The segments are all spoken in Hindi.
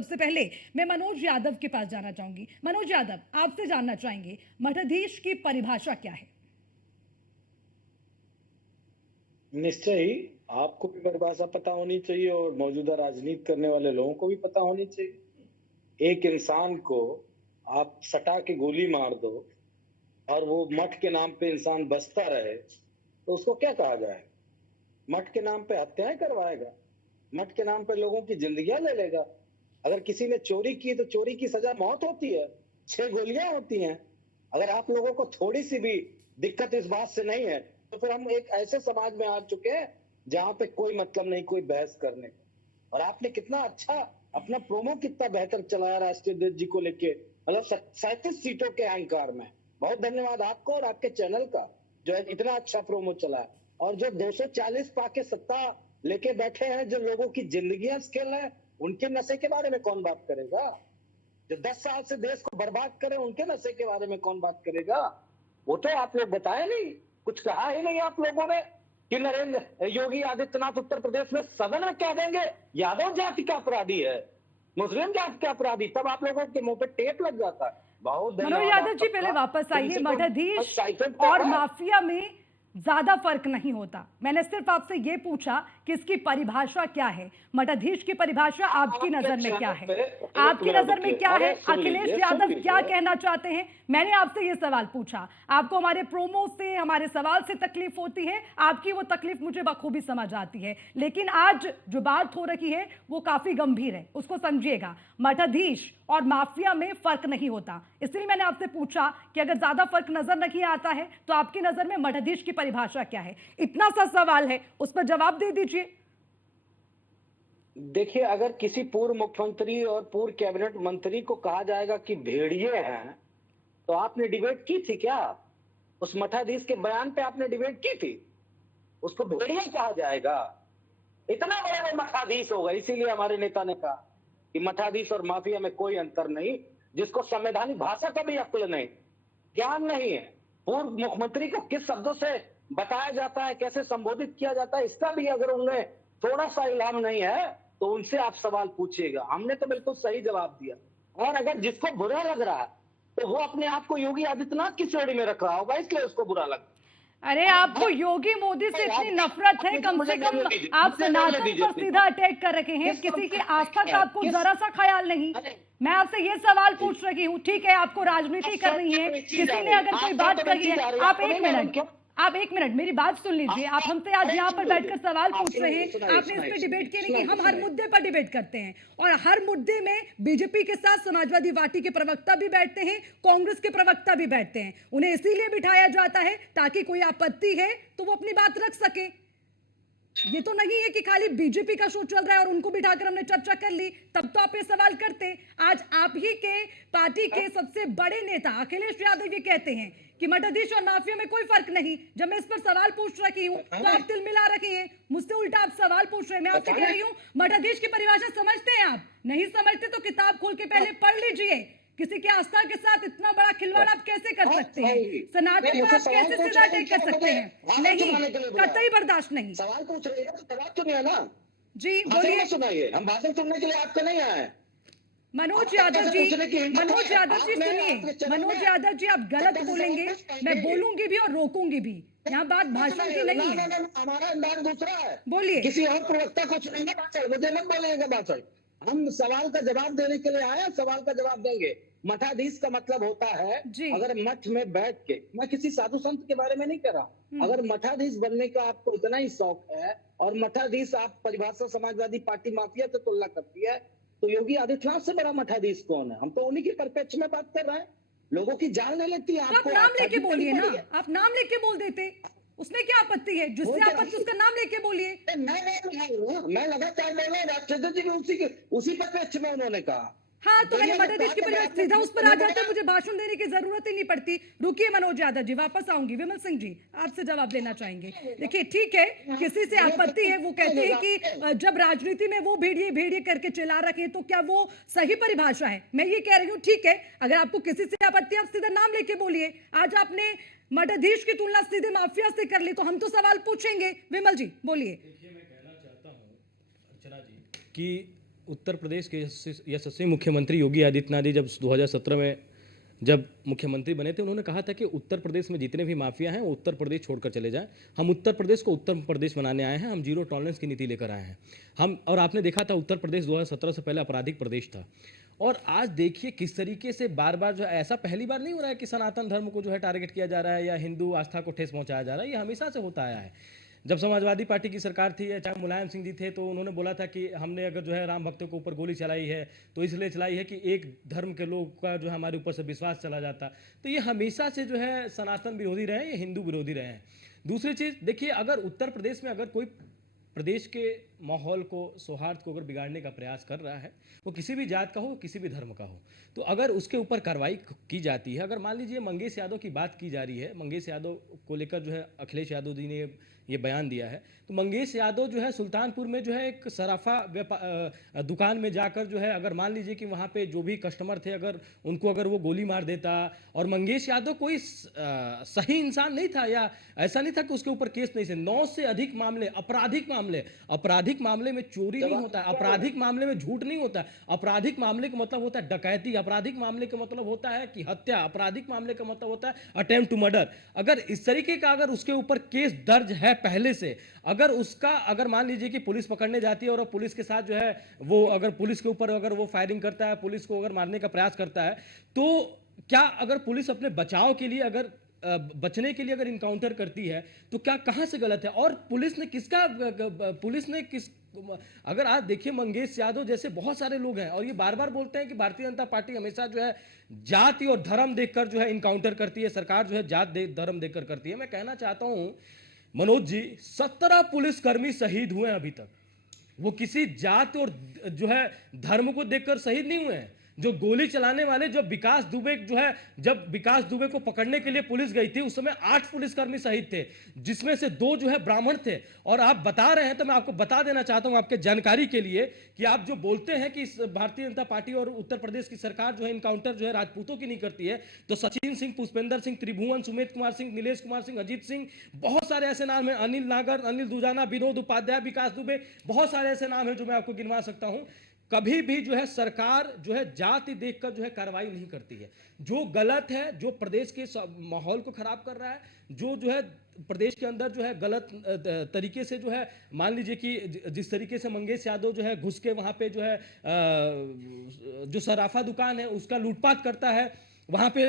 सबसे पहले मैं मनोज यादव के पास जाना चाहूंगी। मनोज यादव, आपसे जानना चाहेंगे मठाधीश की परिभाषा क्या है? निश्चय ही आपको भी परिभाषा पता होनी चाहिए और मौजूदा राजनीति करने वाले लोगों को भी पता होनी चाहिए। एक इंसान को आप सटा के गोली मार दो और वो मठ के नाम पे इंसान बचता रहे तो उसको क्या कहा जाएगा? मठ के नाम पे हत्याएं करवाएगा, मठ के नाम पे लोगों की जिंदगियां ले लेगा। अगर किसी ने चोरी की तो चोरी की सजा मौत होती है, 6 गोलियां होती हैं। अगर आप लोगों को थोड़ी सी भी दिक्कत इस बात से नहीं है तो फिर हम एक ऐसे समाज में आ चुके हैं जहां पे कोई मतलब नहीं कोई बहस करने का। और आपने कितना अच्छा अपना प्रोमो कितना बेहतर चलाया राष्ट्रीय अध्यक्ष जी को लेके, मतलब 37 सीटों के अहंकार में। बहुत धन्यवाद आपको और आपके चैनल का जो है इतना अच्छा प्रोमो चला। और जो 240 पाके सत्ता लेके बैठे हैं, जो लोगों की जिंदगियां खेल रहे हैं, उनके नशे के बारे में कौन बात करेगा? जो 10 साल से देश को बर्बाद करे उनके नशे के बारे में कौन बात करेगा? वो तो आप लोग बताए नहीं, कुछ कहा ही नहीं आप लोगों ने कि नरेंद्र योगी आदित्यनाथ उत्तर प्रदेश में सदन में कह देंगे यादव जाति का अपराधी है, मुस्लिम जाति का अपराधी, तब आप लोगों के मुंह पे टेप लग जाता है। बहुत मनोज धन्यवाद यादव आप जी, सबका। पहले वापस आइए। तुमसे मठाधीश एक्साइटेड और है। माफिया में ज्यादा फर्क नहीं होता। मैंने सिर्फ आपसे यह पूछा कि इसकी परिभाषा क्या है। मठाधीश की परिभाषा आपकी नजर में क्या है? आपकी नजर में क्या है? अखिलेश यादव क्या कहना चाहते हैं? मैंने आपसे यह सवाल पूछा। आपको हमारे प्रोमो से, हमारे सवाल से तकलीफ होती है, आपकी वो तकलीफ मुझे बखूबी समझ आती है, लेकिन आज जो बात हो रही है वो काफी गंभीर है, उसको समझिएगा। मठाधीश और माफिया में फर्क नहीं होता, इसलिए मैंने आपसे पूछा कि अगर ज्यादा फर्क नजर नहीं आता है तो आपकी नजर में मठाधीश की परिभाषा क्या है? इतना सा सवाल है, उस पर जवाब दे दीजिए। देखिए, अगर किसी पूर्व मुख्यमंत्री और पूर्व कैबिनेट मंत्री को कहा जाएगा कि भेड़िए हैं, तो आपने डिबेट की थी क्या? उस मठाधीश के बयान पे आपने डिबेट की थी? उसको भेड़िए कहा जाएगा? इतना बड़ा वो मठाधीश होगा। इसीलिए हमारे नेता ने कहा कि मठाधीश और माफिया में कोई अंतर नहीं। जिसको संवैधानिक भाषा का भी अक्ल नहीं, ज्ञान नहीं है, पूर्व मुख्यमंत्री को किस शब्दों से बताया जाता है, कैसे संबोधित किया जाता है, इसका भी अगर उनमें थोड़ा सा इल्हाम नहीं है तो उनसे आप सवाल पूछिएगा। हमने तो बिल्कुल सही जवाब दिया। और अगर जिसको बुरा लग रहा है तो वो अपने आप को योगी आदित्यनाथ की श्रेणी में रख रहा होगा, इसलिए उसको बुरा लग। अरे, आपको योगी मोदी से इतनी नफरत है, कम से कम आप सनातन पर सीधा अटैक कर रखे हैं, किसी की आस्था का आपको जरा सा ख्याल नहीं। मैं आपसे ये सवाल पूछ रही हूँ, ठीक है आपको राजनीति करनी है, किसी ने अगर कोई बात कही है, आप एक मिनट मेरी बात सुन लीजिए। आप हमसे आज यहाँ पर बैठकर सवाल पूछ रहे हैं, आपने इस पर डिबेट किया नहीं कि हम हर मुद्दे पर डिबेट करते हैं, और हर मुद्दे में बीजेपी के साथ समाजवादी पार्टी के प्रवक्ता भी बैठते हैं, कांग्रेस के प्रवक्ता भी बैठते हैं। उन्हें इसीलिए बिठाया जाता है ताकि कोई आपत्ति है तो वो अपनी बात रख सके। ये तो नहीं है कि खाली बीजेपी का शो चल रहा है और उनको बिठाकर हमने चर्चा कर ली, तब तो आप ये सवाल करते। आज आप ही के पार्टी के सबसे बड़े नेता अखिलेश यादव ये कहते हैं कि मठाधीश और माफिया में कोई फर्क नहीं। जब मैं इस पर सवाल पूछ रही हूँ तो आप तिल मिला रखी हैं, मुझसे उल्टा आप सवाल पूछ रहे हैं। मैं आपसे कह रही हूँ, मठाधीश की परिभाषा समझते हैं आप? नहीं समझते तो किताब खोल के पहले पढ़ लीजिए। किसी की आस्था के साथ इतना बड़ा खिलवाड़ आप कैसे कर सकते हैं? सनातन पर आप कैसे सीधा अटैक कर सकते हैं? नहीं, कतई बर्दाश्त नहीं। सवाल पूछ रही है तो जवाब सुनिए ना जी बोलिए। सुनाइए, हम भाषण सुनने के लिए आपके नहीं आए। मनोज यादव जी, मनोज यादव जी सुनिए, मनोज यादव जी आप गलत बोलेंगे, मैं बोलूंगी भी और रोकूंगी भी। यहाँ बात भाषण की नहीं है। हमारा अंदाज दूसरा है। बोलिए। किसी और प्रवक्ता को चुनेंगे भाषण, मुझे मत बोलेंगे भाषण। हम सवाल का जवाब देने के लिए आए, सवाल का जवाब देंगे। मठाधीश का मतलब होता है, अगर मठ में बैठ के, मैं किसी साधु संत के बारे में नहीं कर रहा, अगर मठाधीश बनने का आपको इतना ही शौक है और मठाधीश आप परिभाषा समाजवादी पार्टी माफिया से तुलना करती है, तो योगी आदित्यनाथ से बड़ा मठाधीश कौन है? हम तो उन्हीं की परिप्रेक्ष्य में बात कर रहे हैं। लोगों की जान नहीं लेती है। आप नाम लेके बोलिए ना, आप नाम लेके बोल देते, उसमें क्या आपत्ति है? जिससे आपत्ति उसका नाम लेके बोलिए। मैं लगातार बोल रहा हूँ, राष्ट्रपति जी उसी परिप्रेक्ष्य में उन्होंने कहा। हाँ, तो मैंने मठाधीश की परिभाषा सीधा उस पर आ जाते, मुझे भाषण देने की जरूरत ही नहीं पड़ती। रुकिए मनोज यादव जी, वापस आऊंगी। विमल सिंह जी, आपसे जवाब लेना चाहेंगे। देखिए, ठीक है, किसी से आपत्ति है, वो कहते हैं कि जब राजनीति में वो भेड़िए भेड़िए करके चिल्ला रखे हैं, तो क्या वो सही परिभाषा है? मैं ये कह रही हूँ, ठीक है, अगर आपको किसी से आपत्ति, आप सीधा नाम लेके बोलिए। आज आपने मठाधीश की तुलना सीधे माफिया से कर ली, तो हम तो सवाल पूछेंगे। विमल जी बोलिए। देखिए, मैं कहना चाहता हूँ अर्चना जी कि उत्तर प्रदेश के यशस्वी मुख्यमंत्री योगी आदित्यनाथ जी जब 2017 में जब मुख्यमंत्री बने थे, उन्होंने कहा था कि उत्तर प्रदेश में जितने भी माफिया हैं वो उत्तर प्रदेश छोड़कर चले जाएं। हम उत्तर प्रदेश को उत्तर प्रदेश बनाने आए हैं, हम जीरो टॉलरेंस की नीति लेकर आए हैं हम। और आपने देखा था उत्तर प्रदेश 2017 से पहले आपराधिक प्रदेश था। और आज देखिए किस तरीके से बार बार जो ऐसा पहली बार नहीं हो रहा है कि सनातन धर्म को जो है टारगेट किया जा रहा है या हिंदू आस्था को ठेस पहुंचाया जा रहा है। ये हमेशा से होता आया है। जब समाजवादी पार्टी की सरकार थी, चाहे मुलायम सिंह जी थे, तो उन्होंने बोला था कि हमने अगर जो है राम भक्तों के ऊपर गोली चलाई है तो इसलिए चलाई है कि एक धर्म के लोग का जो है हमारे ऊपर से विश्वास चला जाता। तो ये हमेशा से जो है सनातन विरोधी रहे हैं, ये हिंदू विरोधी रहे हैं। दूसरी चीज़ देखिए, अगर उत्तर प्रदेश में अगर कोई प्रदेश के माहौल को, सौहार्द को अगर बिगाड़ने का प्रयास कर रहा है, वो किसी भी जात का हो, किसी भी धर्म का हो, तो अगर उसके ऊपर कार्रवाई की जाती है। अगर मान लीजिए मंगेश यादव की बात की जा रही है, मंगेश यादव को लेकर जो है अखिलेश यादव जी ने ये बयान दिया है, तो मंगेश यादव जो है सुल्तानपुर में जो है एक सराफा दुकान में जाकर जो है, अगर मान लीजिए कि वहाँ पे जो भी कस्टमर थे अगर उनको अगर वो गोली मार देता, और मंगेश यादव कोई सही इंसान नहीं था, या ऐसा नहीं था कि उसके ऊपर केस नहीं थे। 9 से अधिक मामले, आपराधिक मामले में चोरी नहीं होता है, आपराधिक मामले में झूठ नहीं होता है, आपराधिक मामले का मतलब होता है डकैती, आपराधिक मामले का मतलब होता है कि हत्या, आपराधिक मामले का मतलब होता है अटेम्प्ट टू मर्डर। अगर इस तरीके का अगर उसके ऊपर केस दर्ज है पहले से, अगर उसका अगर मान लीजिए कि पुलिस पकड़ने जाती है और पुलिस के साथ जो है वो अगर पुलिस के ऊपर अगर वो फायरिंग करता है, पुलिस को अगर मारने का प्रयास करता है, तो क्या अगर पुलिस अपने बचाव के लिए अगर बचने के लिए अगर इनकाउंटर करती है तो क्या कहां से गलत है? और पुलिस ने किस अगर आज देखिए मंगेश यादव जैसे बहुत सारे लोग हैं और ये बार बार बोलते हैं कि भारतीय जनता पार्टी हमेशा जो है जाति और धर्म देखकर जो है इनकाउंटर करती है, सरकार जो है धर्म देखकर करती है। मैं कहना चाहता हूं मनोज जी, 17 पुलिसकर्मी शहीद हुए हैं अभी तक। वो किसी जात और जो है धर्म को देखकर शहीद नहीं हुए हैं। जो गोली चलाने वाले, जब विकास दुबे को पकड़ने के लिए पुलिस गई थी, उस समय 8 पुलिसकर्मी शहीद थे, जिसमें से 2 जो है ब्राह्मण थे। और आप बता रहे हैं, तो मैं आपको बता देना चाहता हूं आपके जानकारी के लिए कि आप जो बोलते हैं कि भारतीय जनता पार्टी और उत्तर प्रदेश की सरकार जो है इनकाउंटर जो है राजपूतों की नहीं करती है, तो सचिन सिंह, पुष्पेंद्र सिंह, त्रिभुवन, सुमित कुमार सिंह, नीलेश कुमार सिंह, अजीत सिंह, बहुत सारे ऐसे नाम हैं, अनिल नागर, अनिल दुजाना, विनोद उपाध्याय, विकास दुबे, बहुत सारे ऐसे नाम हैं जो मैं आपको गिनवा सकता हूं। कभी भी जो है सरकार जो है जाति देखकर जो है कार्रवाई नहीं करती है। जो गलत है, जो प्रदेश के माहौल को खराब कर रहा है, जो है प्रदेश के अंदर जो है गलत तरीके से जो है, मान लीजिए कि जिस तरीके से मंगेश यादव जो है घुस के वहां पे जो है जो सराफा दुकान है उसका लूटपाट करता है, वहां पे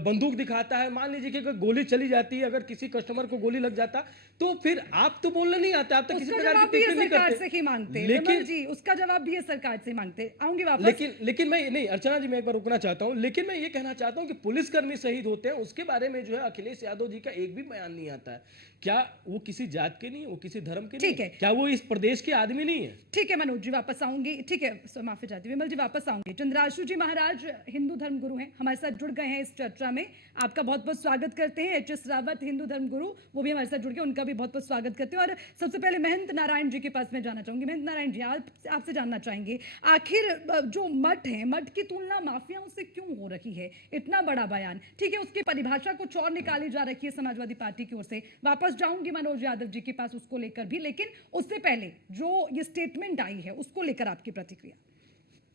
बंदूक दिखाता है, मान लीजिए कि अगर गोली चली जाती है, अगर किसी कस्टमर को गोली लग जाता, तो फिर आप तो बोलने नहीं आते, आप तो किसी प्रकार की टिप्पणी नहीं करते। से ही मांगते हैं विमल जी, उसका जवाब भी ये सरकार से मांगते। आऊंगी वापस। लेकिन मैं नहीं, अर्चना जी, मैं एक बार रुकना चाहता हूं, लेकिन मैं ये कहना चाहता हूं कि पुलिसकर्मी शहीद होते हैं, उसके बारे में जो है अखिलेश यादव जी का एक भी बयान नहीं आता है। क्या वो किसी जात के नहीं है, वो किसी धर्म के नहीं है? क्या वो इस प्रदेश के आदमी नहीं है? ठीक है मनोज जी, वापस आऊंगी। ठीक है, माफी चाहती विमल जी, वापस आऊंगी। चंद्राशु जी महाराज हिंदू धर्म गुरु हैं, हमारे साथ जुड़ गए हैं इस चर्चा में। आपका बहुत बहुत स्वागत करते हैं। HS रावत हिंदू धर्म गुरु, वो भी हमारे साथ जुड़ गए, उनका भी बहुत बहुत स्वागत करते हैं। और सबसे पहले महंत नारायण जी के पास में जाना चाहूंगी। महंत नारायण जी, आपसे जानना चाहेंगे, आखिर जो मठ है, मठ की तुलना माफियाओं से क्यों हो रही है? इतना बड़ा बयान, ठीक है, उसकी परिभाषा कुछ और निकाली जा रही है समाजवादी पार्टी की ओर से। वापस जाऊंगी मनोज यादव जी के पास उसको लेकर भी, लेकिन उससे पहले जो ये स्टेटमेंट आई है उसको लेकर आपकी प्रतिक्रिया।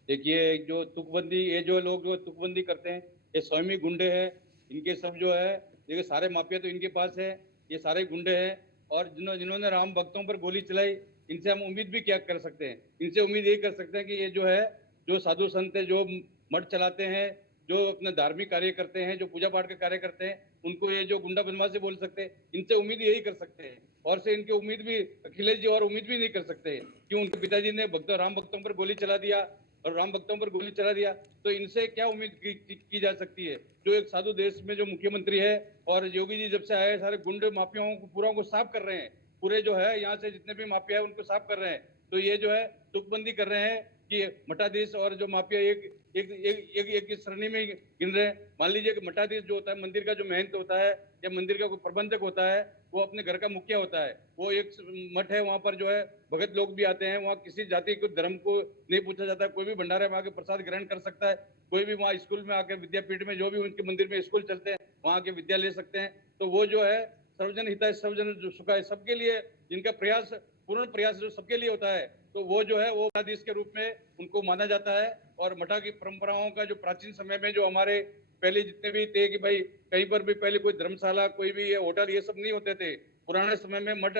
देखिए, जो तुकबंदी, ये जो लोग जो तुकबंदी करते हैं, ये स्वयं गुंडे हैं। इनके सब जो है, देखिए सारे माफिया तो इनके पास है, ये सारे गुंडे हैं। और जिन्होंने राम भक्तों पर गोली चलाई, इनसे हम उम्मीद भी क्या कर सकते हैं? इनसे उम्मीद यही कर सकते हैं कि ये जो है, जो साधु संत है, जो मठ चलाते हैं, जो अपना धार्मिक कार्य करते हैं, जो पूजा पाठ का कार्य करते हैं, उनको ये जो गुंडा बदमाश बोल सकते हैं, इनसे उम्मीद यही कर सकते हैं। और से इनकी उम्मीद भी अखिलेश जी और उम्मीद भी नहीं कर सकते हैं कि उनके पिताजी ने राम भक्तों पर गोली चला दिया और राम भक्तों पर गोली चला दिया, तो इनसे क्या उम्मीद की जा सकती है? जो एक साधु देश में जो मुख्यमंत्री है, और योगी जी जब से आए, सारे गुंडे माफियाओं को पूरा को साफ कर रहे हैं, पूरे जो है यहाँ से जितने भी माफिया है उनको साफ कर रहे हैं। तो ये जो है तुकबंदी कर रहे हैं कि मठाधीश और जो माफिया एक श्रेणी में गिन रहे हैं। मान लीजिए कि मठाधीश जो होता है, मंदिर का जो महंत होता है या मंदिर का कोई प्रबंधक होता है, वो अपने घर का मुखिया होता है। वो एक मठ है, वहां पर जो है भगत लोग भी आते हैं, वहाँ किसी जाति को धर्म को नहीं पूछा जाता है। कोई भी भंडारे में आके प्रसाद ग्रहण कर सकता है, कोई भी वहाँ स्कूल में आकर, विद्यापीठ में जो भी उनके मंदिर में स्कूल चलते हैं, वहाँ के विद्या ले सकते हैं। तो वो जो है सर्वजन हिताय सर्वजन सुखाय, सबके लिए जिनका प्रयास, पूर्ण प्रयास जो सबके लिए होता है, तो वो जो है वो मठाधीश के रूप में उनको माना जाता है। और मठा की परंपराओं का जो प्राचीन समय में जो हमारे पहले जितने भी थे कि भाई कहीं पर भी पहले कोई धर्मशाला, कोई भी होटल, ये सब नहीं होते थे। पुराने समय में मठ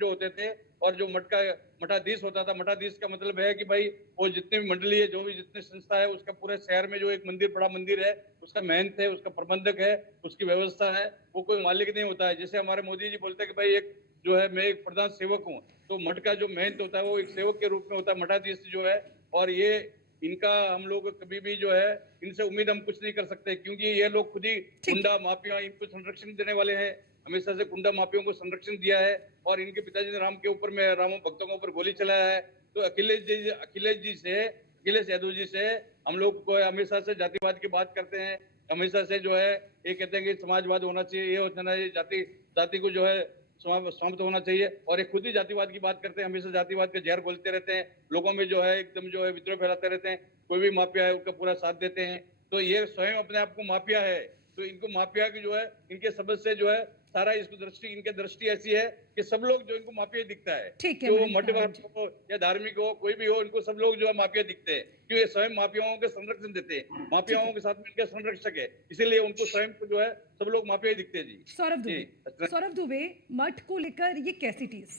जो होते थे, और जो मठ का मठाधीश होता था, मठाधीश का मतलब है कि भाई वो जितने भी मंडली है, जो भी जितनी संस्था है, उसका पूरे शहर में जो एक मंदिर, बड़ा मंदिर है, उसका महंत है, उसका प्रबंधक है, उसकी व्यवस्था है, वो कोई मालिक नहीं होता है। जैसे हमारे मोदी जी बोलते हैं कि भाई एक जो है मैं एक प्रधान सेवक हूँ, तो मठ का जो महंत होता है वो एक सेवक के रूप में होता है, मठाधीश जो है। और ये इनका हम लोग कभी भी जो है इनसे उम्मीद हम कुछ नहीं कर सकते, क्योंकि ये लोग खुद ही गुंडा माफिया, इनको संरक्षण देने वाले हैं। हमेशा से गुंडा माफियों को संरक्षण दिया है, और इनके पिताजी ने राम के ऊपर में, राम भक्तों के ऊपर गोली चलाया है। तो अखिलेश यादव जी से हम लोग को हमेशा से जातिवाद की बात करते हैं। हमेशा से जो है ये कहते हैं कि समाजवाद होना चाहिए, ये होना चाहिए, जाति को जो है समाप्त होना चाहिए, और ये खुद ही जातिवाद की बात करते हैं। हमेशा जातिवाद के जहर बोलते रहते हैं, लोगों में जो है एकदम जो है विद्रोह फैलाते रहते हैं। कोई भी माफिया है उनका पूरा साथ देते हैं। तो ये स्वयं अपने आप को माफिया है। तो इनको माफिया की जो है इनके सबद से जो है सारा इसको दृष्टि, इनके दृष्टि ऐसी है कि सब लोग जो इनको माफिया दिखता है, ठीक है, जो वो मणिकांत मठ हो या धार्मिक हो, कोई भी हो, इनको सब लोग जो है माफिया दिखते हैं, क्योंकि ये स्वयं माफियाओं के संरक्षण देते हैं, माफियाओं के साथ में इनके संरक्षक है, इसीलिए उनको स्वयं को जो है सब लोग माफिया ही दिखते हैं जी। सौरभ दुबे, मठ को लेकर ये कैसी चीज?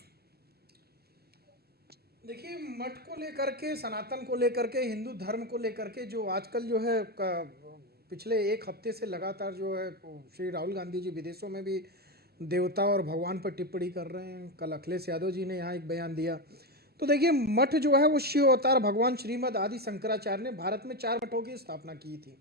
देखिए, मठ को लेकर के, सनातन को लेकर के, हिंदू धर्म को लेकर के जो आजकल जो है पिछले एक हफ्ते से लगातार जो है श्री राहुल गांधी जी विदेशों में भी देवता और भगवान पर टिप्पणी कर रहे हैं। कल अखिलेश यादव जी ने यहाँ एक बयान दिया। तो देखिए, मठ जो है वो शिव अवतार भगवान श्रीमद आदि शंकराचार्य ने भारत में 4 मठों की स्थापना की थी।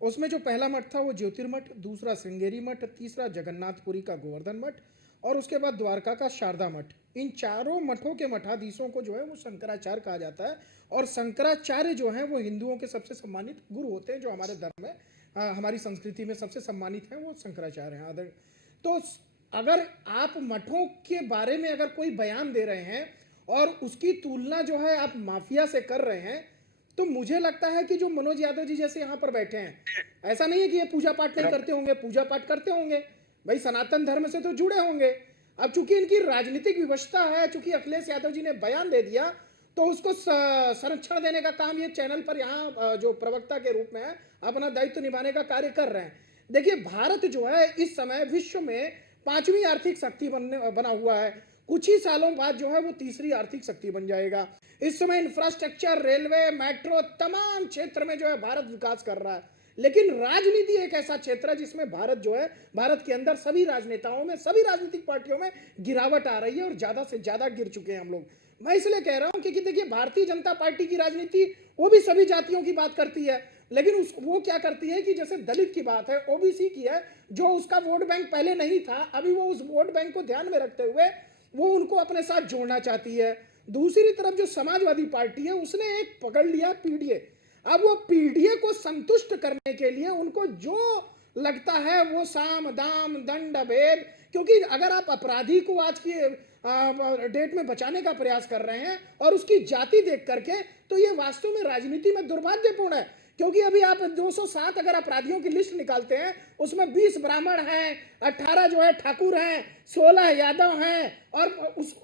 उसमें जो पहला मठ था वो ज्योतिर्मठ, दूसरा श्रृंगेरी मठ, तीसरा जगन्नाथपुरी का गोवर्धन मठ, और उसके बाद द्वारका का शारदा मठ। इन चारों मठों के मठाधीशों को जो है वो शंकराचार्य कहा जाता है। और शंकराचार्य जो है वो हिंदुओं के सबसे सम्मानित गुरु होते हैं। जो हमारे धर्म में, हमारी संस्कृति में सबसे सम्मानित हैं वो शंकराचार्य हैं। तो अगर आप मठों के बारे में अगर कोई बयान दे रहे हैं और उसकी तुलना जो है आप माफिया से कर रहे हैं, तो मुझे लगता है कि जो मनोज यादव जी जैसे यहाँ पर बैठे हैं, ऐसा नहीं है कि ये पूजा पाठ नहीं करते होंगे, पूजा पाठ करते होंगे भाई, सनातन धर्म से तो जुड़े होंगे। अब चूंकि इनकी राजनीतिक विवशता है, चूंकि अखिलेश यादव जी ने बयान दे दिया, तो उसको संरक्षण देने का काम ये चैनल पर यहाँ जो प्रवक्ता के रूप में है अपना दायित्व निभाने का कार्य कर रहे हैं। देखिए, भारत जो है इस समय विश्व में 5वीं आर्थिक शक्ति बना हुआ है। कुछ ही सालों बाद जो है वो 3री आर्थिक शक्ति बन जाएगा। इस समय इंफ्रास्ट्रक्चर, रेलवे, मेट्रो, तमाम क्षेत्र में जो है भारत विकास कर रहा है। लेकिन राजनीति एक ऐसा क्षेत्र है जिसमें भारत जो है, भारत के अंदर सभी राजनेताओं में, सभी राजनीतिक पार्टियों में गिरावट आ रही है, और ज्यादा से ज्यादा गिर चुके हैं हम लोग। मैं इसलिए कह रहा हूं क्योंकि देखिए, भारतीय जनता पार्टी की राजनीति वो भी सभी जातियों की बात करती है, लेकिन वो क्या करती है कि जैसे दलित की बात है, ओबीसी की है, जो उसका वोट बैंक पहले नहीं था, अभी वो उस वोट बैंक को ध्यान में रखते हुए वो उनको अपने साथ जोड़ना चाहती है। दूसरी तरफ जो समाजवादी पार्टी है, उसने एक पकड़ लिया पीडीए। अब वो पीडीए को संतुष्ट करने के लिए उनको जो लगता है वो साम दाम दंड भेद, क्योंकि अगर आप अपराधी को आज की डेट में बचाने का प्रयास कर रहे हैं और उसकी जाति देख करके, तो ये वास्तव में राजनीति में दुर्भाग्यपूर्ण है। क्योंकि अभी आप 207 अगर अपराधियों की लिस्ट निकालते हैं, उसमें 20 ब्राह्मण हैं, 18 जो है ठाकुर हैं, 16 यादव हैं, और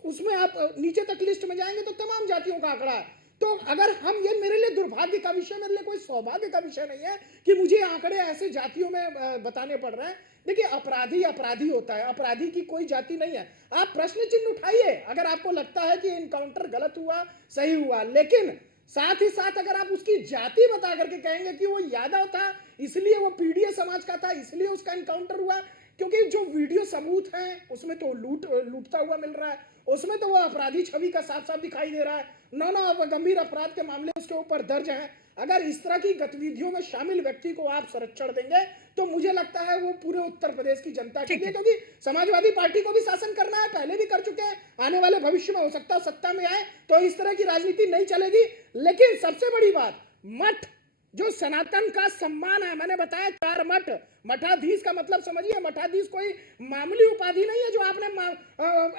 उसमें आप नीचे तक लिस्ट में जाएंगे तो तमाम जातियों का आंकड़ा है। तो अगर हम, ये मेरे लिए दुर्भाग्य का विषय, मेरे लिए कोई सौभाग्य का विषय नहीं है कि मुझे आंकड़े ऐसे जातियों में बताने पड़ रहे हैं। देखिए, अपराधी अपराधी होता है, अपराधी की कोई जाति नहीं है। आप प्रश्न चिन्ह उठाइए अगर आपको लगता है कि इनकाउंटर गलत हुआ, सही हुआ, लेकिन साथ ही साथ अगर आप उसकी जाति बता करके कहेंगे कि वो यादव था इसलिए वो पीडीए समाज का था इसलिए उसका इनकाउंटर हुआ, क्योंकि जो वीडियो सबूत है उसमें तो लूटता हुआ मिल रहा है, उसमें तो वो अपराधी छवि का साफ साफ दिखाई दे रहा है। 9 गंभीर अपराध के मामले उसके ऊपर दर्ज हैं। अगर इस तरह की गतिविधियों में शामिल व्यक्ति को आप संरक्षण देंगे, तो मुझे लगता है वो पूरे उत्तर प्रदेश की जनता के लिए, क्योंकि समाजवादी पार्टी को भी शासन करना है, पहले भी कर चुके हैं, आने वाले भविष्य में हो सकता है सत्ता में आए तो इस तरह की राजनीति नहीं चलेगी। लेकिन सबसे बड़ी बात, मठ जो सनातन का सम्मान है, मैंने बताया 4 मठ, मठाधीश का मतलब समझिए, मठाधीश कोई मामूली उपाधि नहीं है जो आपने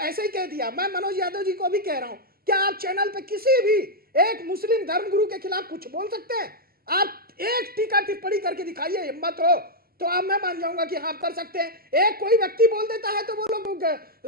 ऐसे ही कह दिया। मैं मनोज यादव जी को भी कह रहा हूं, क्या आप चैनल पे किसी भी एक मुस्लिम धर्मगुरु के खिलाफ कुछ बोल सकते हैं? आप एक टीका टिप्पणी करके दिखाइए, हिम्मत हो तो अब मैं मान जाऊंगा कि हाँ आप कर सकते हैं। एक कोई व्यक्ति बोल देता है तो वो लोग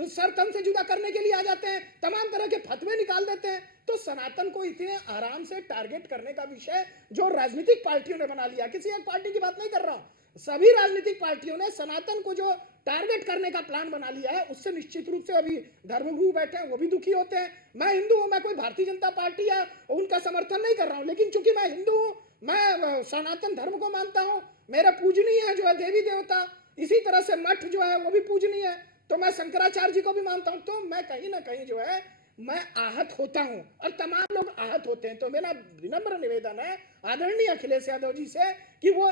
सर तन से जुदा करने के लिए आ जाते हैं, तमाम तरह के फतवे निकाल देते हैं। तो सनातन को इतने आराम से टारगेट करने का विषय जो राजनीतिक पार्टियों ने बना लिया, किसी एक पार्टी की बात नहीं कर रहा हूं, सभी राजनीतिक पार्टियों ने सनातन को जो टारगेट करने का प्लान बना लिया है, उससे निश्चित रूप से अभी धर्मगुरु बैठे हैं वो भी दुखी होते हैं। मैं हिंदू हूं, मैं कोई भारतीय जनता पार्टी या उनका समर्थन नहीं कर रहा हूं, लेकिन चूंकि मैं हिंदू हूं, मैं सनातन धर्म को मानता हूं, मेरा पूजनीय है जो है देवी देवता, इसी तरह से मठ जो है वो भी पूजनीय है, तो मैं शंकराचार्य जी को भी मानता हूं। तो मैं कहीं ना कहीं जो है मैं आहत होता हूं और तमाम लोग आहत होते हैं। तो मेरा विनम्र निवेदन है आदरणीय अखिलेश यादव जी से कि वो